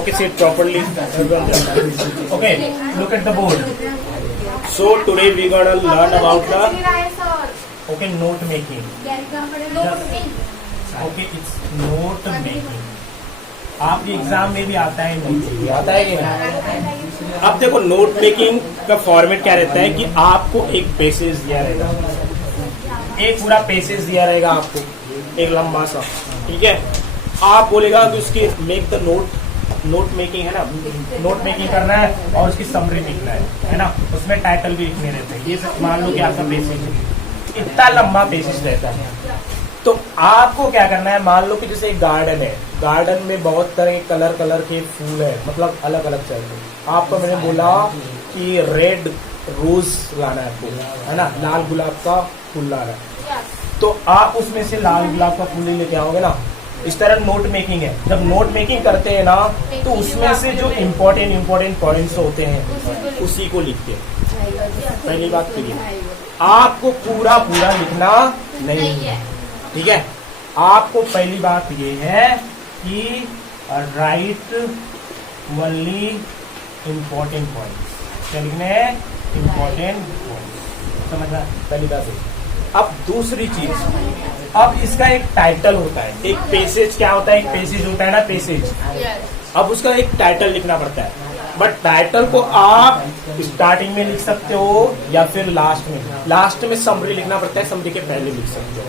Okay, sit properly. Okay, look at the board. So today we gonna learn about the note making. Okay, it's note making. आपके exam में भी आता है note, आता है कि नहीं? अब देखो नोट मेकिंग का फॉर्मेट क्या रहता है कि आपको एक पेसेज दिया रहेगा, एक पूरा पेसेज दिया रहेगा आपको, एक लंबा सा, ठीक है। आप बोलेगा कि उसकी मेक द नोट मेकिंग है ना, नोट मेकिंग करना है और उसकी समरी लिखना है ना, उसमें टाइटल भी लिखने रहते हैं। ये सब मान लो कि आपका पेसेज है, इतना लंबा पेसेज रहता है। तो आपको क्या करना है, मान लो कि जैसे एक गार्डन है, गार्डन में बहुत तरह के कलर के फूल है, मतलब अलग अलग चाहिए। आपको मैंने बोला कि रेड रोज लाना है फूल, है ना, लाल गुलाब का फूल लाना है, तो आप उसमें से लाल गुलाब का फूल लेके आओगे ना। इस तरह नोट मेकिंग है, जब नोट मेकिंग करते हैं ना तो उसमें से जो इम्पोर्टेंट पॉइंट्स होते हैं उसी को लिखते हैं। पहली बात तो ये, आपको पूरा लिखना नहीं है, ठीक है। आपको पहली बात ये है कि राइट ओनली इम्पोर्टेंट पॉइंट्स, क्या लिखने हैं, इम्पोर्टेंट पॉइंट्स, समझ रहा, पहली बात है। अब दूसरी चीज, अब इसका एक टाइटल होता है, एक पेसेज क्या होता है, एक पेसेज होता है ना, पेसेज। अब उसका एक टाइटल लिखना पड़ता है, बट टाइटल को आप स्टार्टिंग में लिख सकते हो या फिर लास्ट में समरी लिखना पड़ता है, समरी के पहले लिख सकते हो,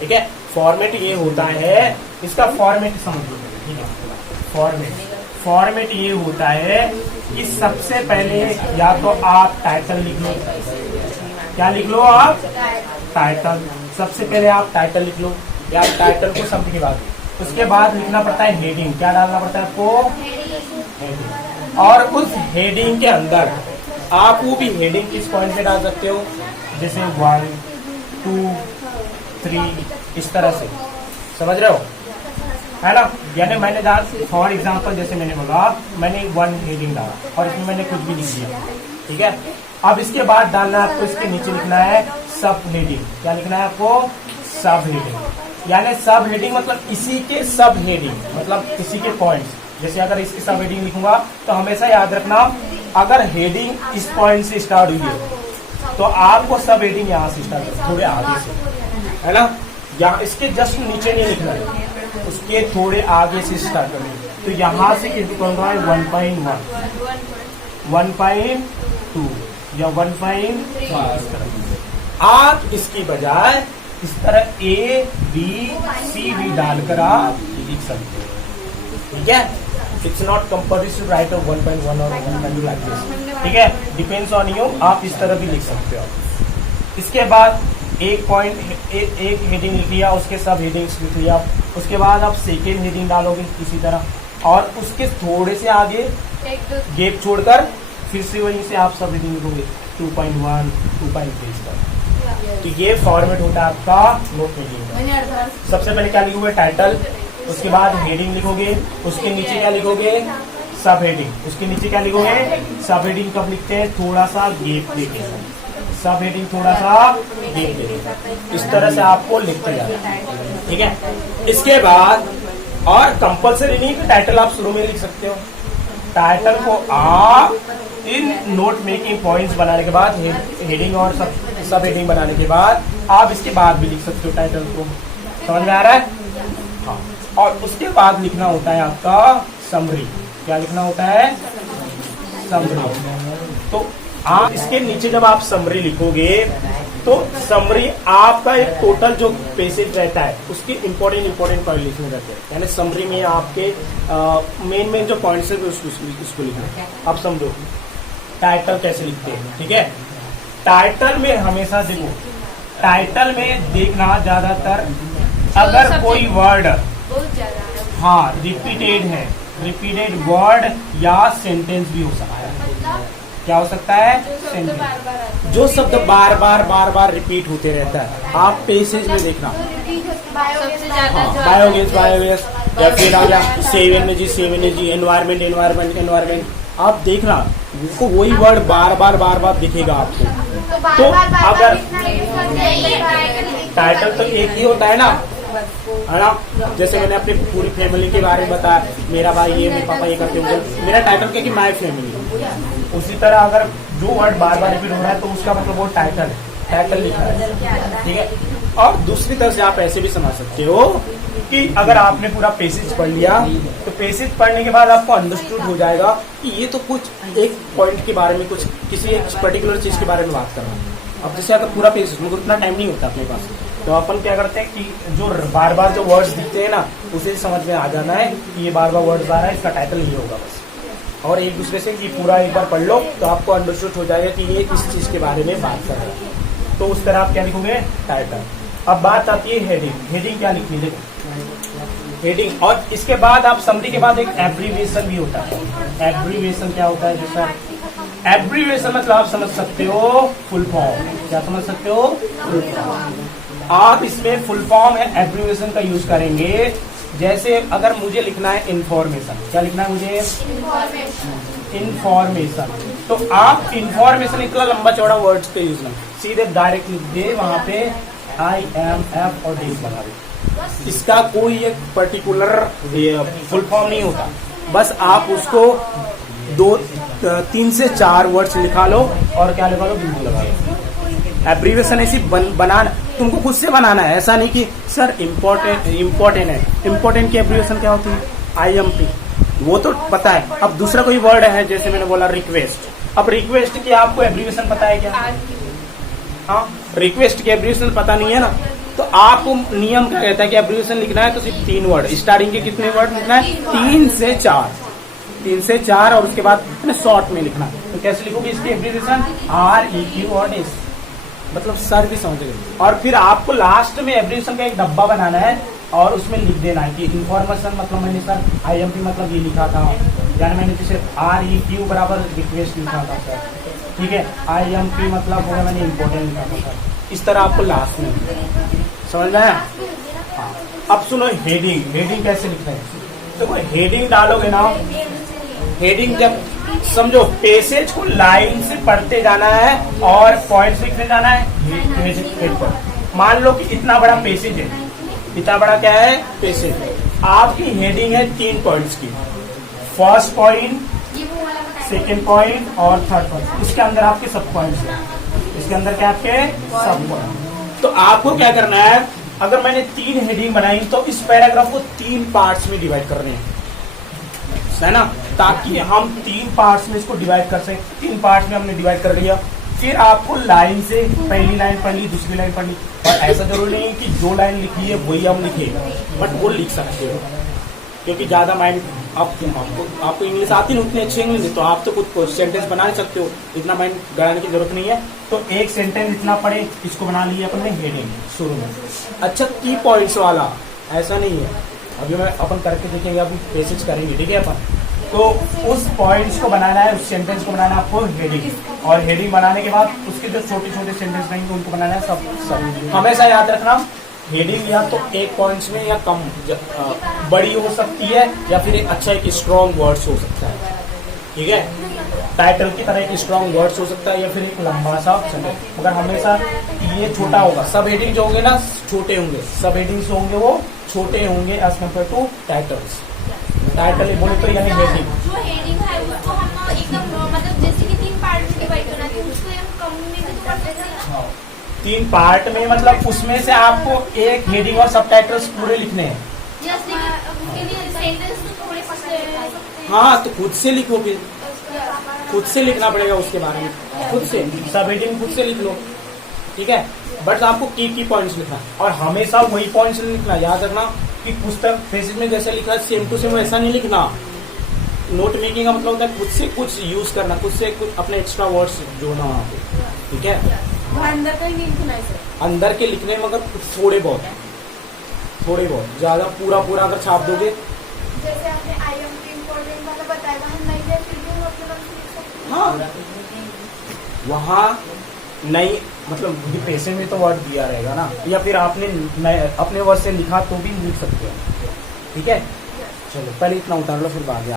ठीक है। फॉर्मेट ये होता है, इसका फॉर्मेट समझो, ठीक है। फॉर्मेट ये होता है कि सबसे पहले या तो आप टाइटल लिख लो, क्या लिख लो आप, टाइटल, सबसे पहले आप टाइटल लिख लो, या टाइटल को समझने के बाद उसके बाद लिखना पड़ता है हेडिंग, क्या डालना पड़ता है आपको, हेडिंग। और उस हेडिंग के अंदर आप वो भी हेडिंग किस पॉइंट पे डाल सकते हो, जैसे 1, 2, 3, इस तरह से, समझ रहे हो, है ना। यानी मैंने डाल, फॉर एग्जांपल जैसे मैंने बोला, मैंने 1 हेडिंग डाला और इसमें मैंने कुछ भी लिख दिया, ठीक है। अब इसके बाद डालना है आपको, इसके नीचे लिखना है सब हेडिंग, क्या लिखना है आपको, सब हेडिंग। यानी सब हेडिंग मतलब इसी के सब हेडिंग, मतलब इसी के पॉइंट्स। जैसे अगर इसकी सब हेडिंग लिखूंगा तो हमेशा याद रखना, अगर हेडिंग इस पॉइंट से स्टार्ट हुई है तो आपको सब हेडिंग यहाँ से स्टार्ट करना, थोड़े आगे से, है ना। यहाँ इसके जस्ट नीचे नहीं लिखना है, उसके थोड़े आगे से स्टार्ट करना है। तो यहाँ से कितनी कौन रहा है, 1.1, 1.2 या 1.3। आप इसकी बजाय इस तरह A, B, C, D डालकर आप लिख सकते हो, ठीक है। It's not compulsory to write 1.1 और 1.2 लाइक दिस, ठीक है, डिपेंड्स ऑन यू, आप इस तरह भी लिख सकते हो। इसके बाद एक हेडिंग लिख लिया, उसके सब हेडिंग्स लिख लिया, उसके बाद आप सेकेंड हेडिंग डालोगे इसी तरह, और उसके थोड़े से आगे गैप छोड़कर फिर से वहीं से आप सब हेडिंग लिखोगे 2.1, 2.3 तक। तो ये फॉर्मेट होता है आपका नोट मेकिंग का। सबसे पहले क्या लिखोगे, टाइटल, उसके बाद हेडिंग लिखोगे, उसके नीचे क्या लिखोगे, सब हेडिंग, उसके नीचे क्या लिखोगे, सब हेडिंग कब लिखते हैं, थोड़ा सा गैप देके, सब हेडिंग थोड़ा सा गैप देके, इस तरह से आपको लिखते जाना है, ठीक है। इसके बाद और कंपल्सरी नहीं कि टाइटल आप शुरू में लिख सकते हो, टाइटल को आप इन नोट मेकिंग पॉइंट्स बनाने के बाद, हेडिंग और सब हेडिंग बनाने के बाद आप इसके बाद भी लिख सकते हो टाइटल को, समझ में आ रहा है, हाँ। और उसके बाद लिखना होता है आपका समरी, क्या लिखना होता है, समरी। तो आप इसके नीचे जब आप समरी लिखोगे तो समरी आपका एक टोटल जो पेसेज रहता है उसके इम्पोर्टेंट पॉइंट लिखने रहते हैं, यानी समरी में आपके मेन जो पॉइंट्स है उसको लिखना है। अब समझो टाइटल कैसे लिखते हैं, ठीक है। टाइटल में हमेशा देखो, टाइटल में देखना ज्यादातर अगर कोई वर्ड हाँ रिपीटेड वर्ड या सेंटेंस भी हो सकता है, क्या हो सकता है, सेंटेंस, जो शब्द बार बार रिपीट होते रहता है। आप पेसेज में देखना, बायोगैस या फिर आ गया सेव एनर्जी, एनवायरमेंट, आप देखना उनको वही वर्ड बार बार दिखेगा आपको। तो अगर टाइटल तो एक ही होता है ना, है ना। जैसे मैंने अपनी पूरी फैमिली के बारे में बताया, मेरा भाई ये, मेरे पापा ये करते हैं, मेरा टाइटल क्या कि माय फैमिली। उसी तरह अगर जो वर्ड बार बार रिपीट हो रहा है तो उसका मतलब वो टाइटल है, टाइटल लिखा है, ठीक है। और दूसरी तरह से आप ऐसे भी समझ सकते हो कि अगर आपने पूरा पैसेज पढ़ लिया तो पैसेज पढ़ने के बाद आपको अंडरस्टूड हो जाएगा कि ये तो कुछ एक पॉइंट के बारे में, कुछ किसी एक पर्टिकुलर चीज के बारे में बात कर रहा है। अब जैसे अगर पूरा पैसेज में उतना टाइम नहीं होता अपने पास, तो अपन क्या करते हैं कि जो बार बार जो वर्ड्स दिखते हैं ना, उसे समझ में आ जाना है कि ये बार बार वर्ड्स आ रहा है, इसका टाइटल ये होगा बस। और एक दूसरे से ये पूरा एक बार पढ़ लो तो आपको अंडरस्टूड हो जाएगा कि ये इस चीज के बारे में बात कर रहा है। तो उस तरह आप क्या लिखोगे, टाइटल। अब बात आती है हेडिंग। हेडिंग क्या लिखनी, देखो हेडिंग। और इसके बाद आप समरी के बाद एक एब्रीविएशन भी होता है। एब्रीविएशन क्या होता है, जैसा एब्रीविएशन मतलब आप समझ सकते हो फुल फॉर्म। क्या समझ सकते हो, फुल फॉर्म। आप इसमें फुल फॉर्म है एब्रीविएशन का यूज करेंगे। जैसे अगर मुझे लिखना है इंफॉर्मेशन, क्या लिखना है मुझे, इंफॉर्मेशन, तो आप इंफॉर्मेशन इतना लंबा चौड़ा वर्ड्स पे यूज नहीं, सीधे डायरेक्ट लिख दे, वहां पे आई एम एफ और डेज बना दे। इसका कोई एक पर्टिकुलर फुल फॉर्म नहीं होता, बस आप उसको 3 से 4 वर्ड्स लिखा लो और क्या लिखा लो, बिंदु लगा लो। एब्रीविएशन ऐसी बनाना, तुमको खुद से बनाना है, ऐसा नहीं कि सर इम्पोर्टेंट है। इम्पोर्टेंट की एब्रीविएशन क्या होती है, IMP, वो तो पता है। अब दूसरा कोई वर्ड है, जैसे मैंने बोला रिक्वेस्ट। अब रिक्वेस्ट की आपको एब्रीविएशन पता है क्या, हाँ, रिक्वेस्ट की एब्रीविएशन पता नहीं है ना, तो आपको नियम क्या कहता है कि एब्रीविएशन लिखना है तो सिर्फ 3 वर्ड, स्टार्टिंग के कितने वर्ड लिखना है, 3 से 4 और उसके बाद शॉर्ट में लिखना। तो कैसे लिखोगे इसकी एब्रीविएशन, REQ और S, मतलब सर भी समझ गए। और फिर आपको लास्ट में एब्रीविएशन का एक डब्बा बनाना है और उसमें लिख देना है कि इन्फॉर्मेशन मतलब मैंने सर IMP मतलब ये लिखा था, यानी मैंने जैसे REQ बराबर रिक्वेस्ट लिखा था सर, ठीक है, IMP मतलब होगा मैंने इम्पोर्टेंट लिखा था सर। इस तरह आपको लास्ट में समझ में आया। हाँ, अब सुनो हेडिंग। हेडिंग कैसे लिखते हैं, देखो हेडिंग डालोगे ना, हेडिंग जब समझो पैसेज को लाइन से पढ़ते जाना है और पॉइंट्स लिखने जाना है। मान लो कि इतना बड़ा पैसेज है, इतना बड़ा क्या है पैसेज, आपकी हेडिंग है 3 पॉइंट्स की, फर्स्ट पॉइंट, सेकेंड पॉइंट और थर्ड पॉइंट। इसके अंदर आपके सब पॉइंट्स हैं, इसके अंदर क्या आपके सब पॉइंट। तो आपको क्या करना है, अगर मैंने 3 हेडिंग बनाई तो इस पैराग्राफ को 3 पार्ट्स में डिवाइड करने हैं, है ना, ताकि हम 3 पार्ट्स में इसको डिवाइड कर सकें। 3 पार्ट्स में हमने डिवाइड कर लिया, फिर आपको लाइन से पहली लाइन पढ़ ली, दूसरी लाइन पढ़ ली। और ऐसा जरूरी नहीं है कि जो लाइन लिखी है वही हम लिखे, बट वो लिख सकते हो, क्योंकि ज्यादा माइंड आपको इंग्लिश आती नहीं उतनी अच्छी इंग्लिश, तो आप तो कुछ सेंटेंस बना सकते हो, इतना माइंड गड़ाने की जरूरत नहीं है। तो एक सेंटेंस इतना पढ़े, इसको बना लिया अपन ने हेडिंग शुरू में। अच्छा, की पॉइंट्स वाला ऐसा नहीं है, अभी मैं अपन करके देखेंगे, अभी बेसिक्स करेंगे, ठीक है अपन। तो उस पॉइंट्स को बनाना है, उस सेंटेंस को बनाना है आपको हेडिंग, और हेडिंग बनाने के बाद उसके जो छोटे छोटे सेंटेंस रहेंगे उनको बनाना है सब। हमेशा याद रखना, हेडिंग या तो 1 पॉइंट्स में या कम बड़ी हो सकती है, या फिर एक अच्छा एक स्ट्रॉन्ग वर्ड्स हो सकता है, ठीक है, टाइटल की तरह एक स्ट्रॉन्ग वर्ड्स हो सकता है, या फिर एक लंबा सा सेंटेंस। मगर हमेशा ये छोटा होगा, सब हेडिंग जो होंगे ना छोटे होंगे, सब हेडिंग्स होंगे वो छोटे होंगे as compare to titles. Title बोले तो यानी हेडिंग, जो हेडिंग है उसको हम एकदम मतलब जैसे कि 3 पार्ट में डिवाइड करना है, उसको हम कम में भी तो कर सकते हैं। 3 पार्ट में मतलब उसमें से आपको एक हेडिंग और सब टाइटल्स पूरे लिखने हैं। उसके लिए सेंटेंस तो थोड़े पतले हैं। हाँ, तो खुद से लिखो, फिर खुद से लिखना पड़ेगा उसके बारे में, खुद से सब हेडिंग खुद से लिख लो, ठीक है। बट आपको की पॉइंट्स लिखना, और हमेशा वही पॉइंट्स लिखना। याद रखना कि पुस्तक पैसेज में जैसे लिखा है सेम टू सेम ऐसा नहीं लिखना। नोट मेकिंग का मतलब होता है खुद से कुछ यूज करना, खुद से कुछ अपने एक्स्ट्रा वर्ड्स जोड़ना वहाँ पे, ठीक है। अंदर का ही नहीं लिखना है सर, अंदर के लिखने में मगर थोड़े बहुत, ज्यादा पूरा अगर छाप दोगे, जैसे आपने IMP इम्पोर्टेंट वाला बताया, वहाँ नहीं है फिर भी हम अपने मन से लिख सकते हैं। हाँ, वहाँ नहीं, मतलब पैसे में तो वर्ड दिया रहेगा ना, या फिर आपने अपने वर्ड से लिखा तो भी लिख सकते हो, ठीक है। चलो पहले इतना उतार लो, फिर बाद में